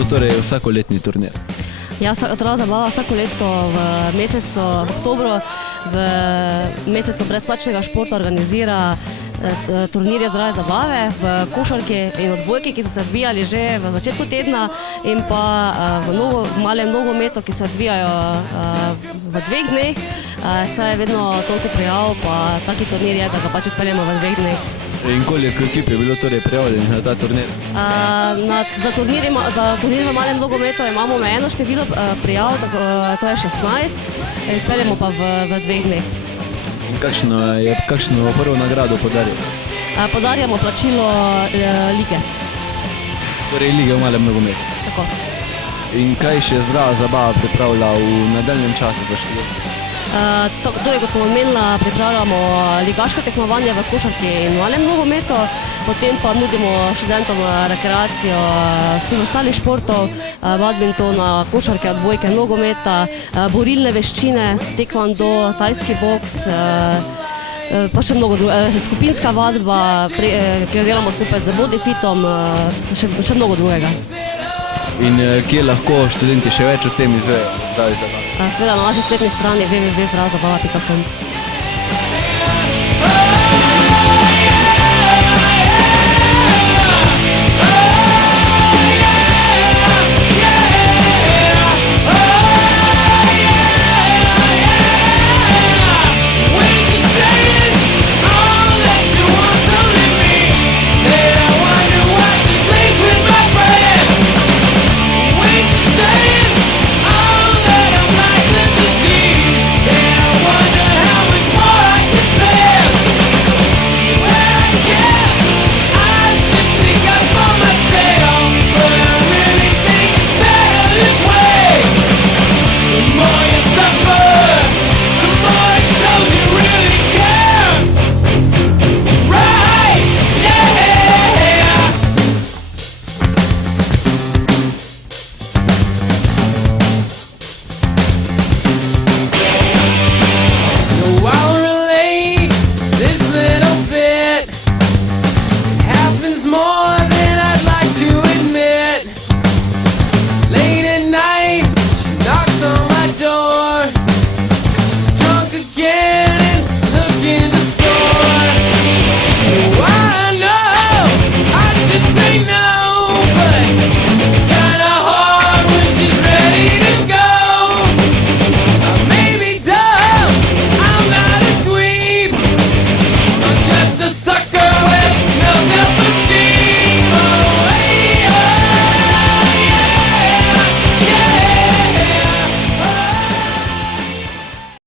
to torej vsakoletni turnir? Ja, Zdrava zabava vsako leto v mesecu oktobru, v mesecu brezplačnega športa organizira turnirje Zdrave zabave v košarki in odbojki, ki so se odvijali že v začetku tedna, in pa v malem nogometu, ki se odvijajo v 2 dneh. Saj je vedno toliko prijav, pa taki turnir je, da ga pač izpeljemo v 2 dneh. In koliko ekip je bilo torej prijavljenih na ta turnir? Za turnir v malem nogometu imamo omejeno število prijav, to je 16, izpeljemo pa v 2 dneh. In kakšno prvo nagrado podarjate? Podarjamo plačilo lige. Torej lige v malem nogometu. Tako. In kaj še Zdrava zabava pripravlja v nadaljnjem času za študente? Torej, kot smo omenila, pripravljamo ligaška tekmovanja v košarki in malem nogometu, potem pa nudimo študentom rekreacijo vseh ostalih športov, badmintona, košarke, odbojke, nogometa, borilne veščine, tekvando, tajski boks, pa še mnogo drugega, skupinska vadba, ki jo delamo skupaj z Bodyfitom, še mnogo drugega. In kje lahko študenti še več o tem izvejo? Seveda na naši spletni strani www.zdravazabava.com.